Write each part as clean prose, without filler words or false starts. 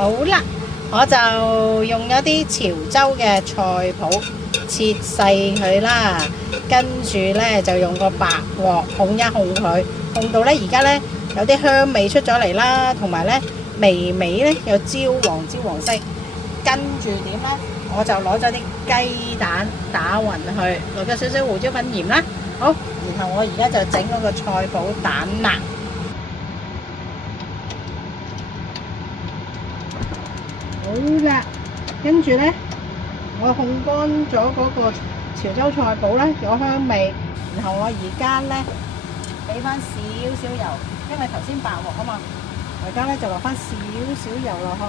好啦，我就用咗啲潮州嘅菜脯切細佢啦，跟住呢，就用個白鑊烘一烘佢，烘到呢而家呢，有啲香味出咗嚟啦，同埋呢微微呢有焦黃色，跟住點呢？我就攞咗啲雞蛋打勻佢，落咗少少胡椒粉鹽啦。好，然後我而家就整嗰個菜脯蛋啦。好啦，跟住呢，我烘乾咗嗰個潮州菜脯呢，有香味。然後我而家呢，俾翻少少油，因為頭先白鑊啊嘛，我而家呢就落翻少少油落去。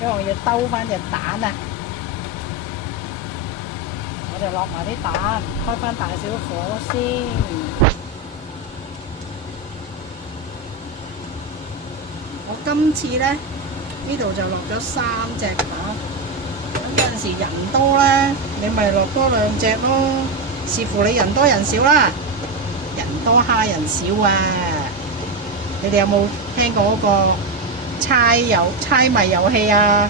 因為我要兜翻隻蛋啊，我就落埋啲蛋，開翻大少火先。我今次呢度就落咗3隻蛋，咁有陣時人多呢，你咪落多2隻咯，視乎你人多人少啦。人多蝦人少啊！你哋有冇聽過嗰個猜謎遊戲啊？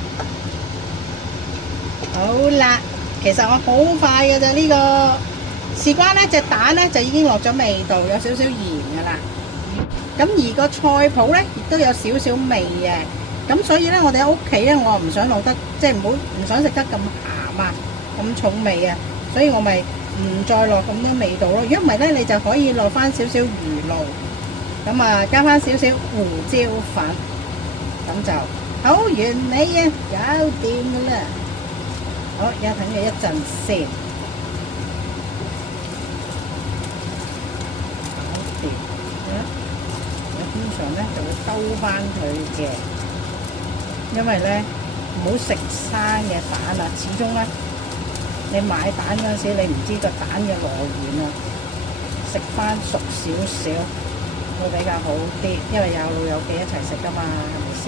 好啦，其實我好快嘅啫，呢個事關呢隻蛋呢就已經落咗味道，有少少鹽噶啦。咁而個菜脯呢亦都有少少味嘅，咁所以呢，我哋喺屋企呢，我唔想落得即係唔想食得咁鹹啊，咁重味啊，所以我咪唔再落咁多味道咯。如果唔係呢，你就可以落翻少少魚露，咁啊加翻少少胡椒粉。咁就好完美啊，搞掂噶啦！好，而家等佢一陣先，搞掂。我通常咧就會兜翻佢嘅，因為咧唔好食生嘅蛋啊，始終咧你買蛋嗰陣時，你唔知個蛋嘅來源啊，食翻熟少少會比較好啲，因為有老友記一齊食噶嘛，係咪先？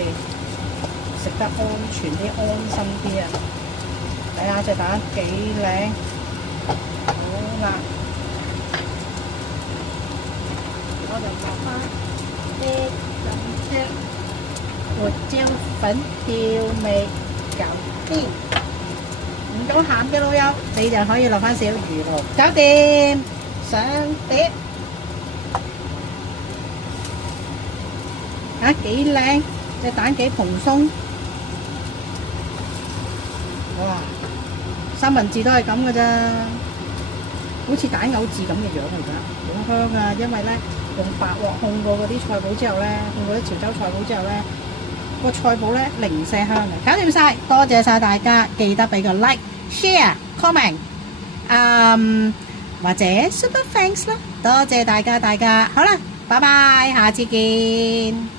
食得安全啲、安心啲啊！睇下隻蛋幾靚，好啦，我就落翻啲咁嘅胡椒粉調味，搞掂。唔到鹹嘅老友，你就可以落翻少魚露，搞掂，上碟。幾靚，隻蛋幾蓬鬆，哇！三文治都係咁嘅咋，好似蛋牛治咁嘅樣嚟㗎，好香啊！因為咧用白鑊烘過嗰啲菜脯之後咧，烘過啲潮州菜脯之後咧，個菜脯咧零舍香嘅，搞掂晒，多謝晒大家，記得俾個 like、share、comment，或者 super thanks 啦，多謝大家，好啦，拜拜，下次見。